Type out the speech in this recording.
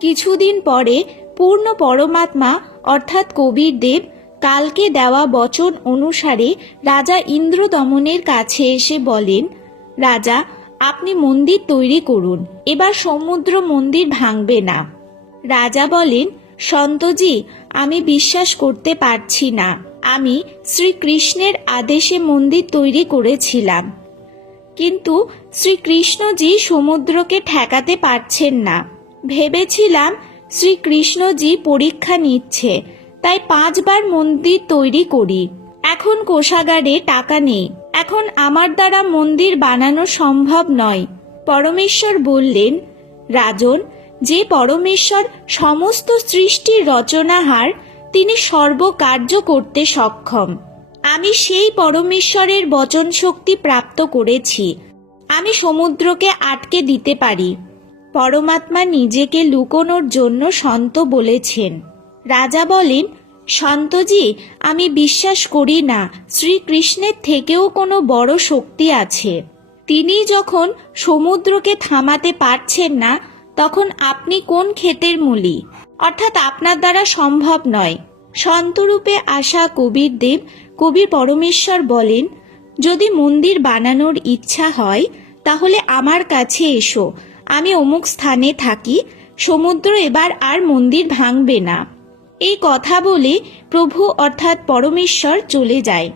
কিছুদিন পরে পূর্ণ পরমাত্মা অর্থাৎ কবির দেব কালকে দেওয়া বচন অনুসারে রাজা ইন্দ্রদমনের কাছে এসে বলেন, রাজা, আপনি মন্দির তৈরি করুন, এবার সমুদ্র মন্দির ভাঙবে না। রাজা বলেন, সন্তজি, আমি বিশ্বাস করতে পারছি না। আমি শ্রীকৃষ্ণের আদেশে মন্দির তৈরি করেছিলাম, কিন্তু শ্রীকৃষ্ণজি সমুদ্রকে ঠেকাতে পারছেন না। ভেবেছিলাম শ্রীকৃষ্ণজি পরীক্ষা নিচ্ছে, তাই 5 বার মন্দির তৈরি করি। এখন কোষাগারে টাকা নেই, এখন আমার দ্বারা মন্দির বানানো সম্ভব নয়। পরমেশ্বর বললেন, রাজন, যে পরমেশ্বর সমস্ত সৃষ্টির রচনাহার, তিনি সর্বকার্য করতে সক্ষম। আমি সেই পরমেশ্বরের বচন শক্তি প্রাপ্ত করেছি। আমি সমুদ্রকে আটকে দিতে পারি। পরমাত্মা নিজেকে লুকোনোর জন্য সন্ত বলেছেন। রাজা বলেন, সন্তজি, আমি বিশ্বাস করি না শ্রীকৃষ্ণের থেকেও কোনো বড় শক্তি আছে। তিনি যখন সমুদ্রকে থামাতে পারছেন না, তখন আপনি কোন ক্ষেতের মূলি? অর্থাৎ আপনার দ্বারা সম্ভব নয়। সন্তরূপে আসা কবির দেব কবির পরমেশ্বর বলেন, যদি মন্দির বানানোর ইচ্ছা হয় তাহলে আমার কাছে এসো, আমি অমুক স্থানে থাকি, সমুদ্র এবার আর মন্দির ভাঙবে না। এই কথা বলে প্রভু অর্থাৎ পরমেশ্বর চলে যায়।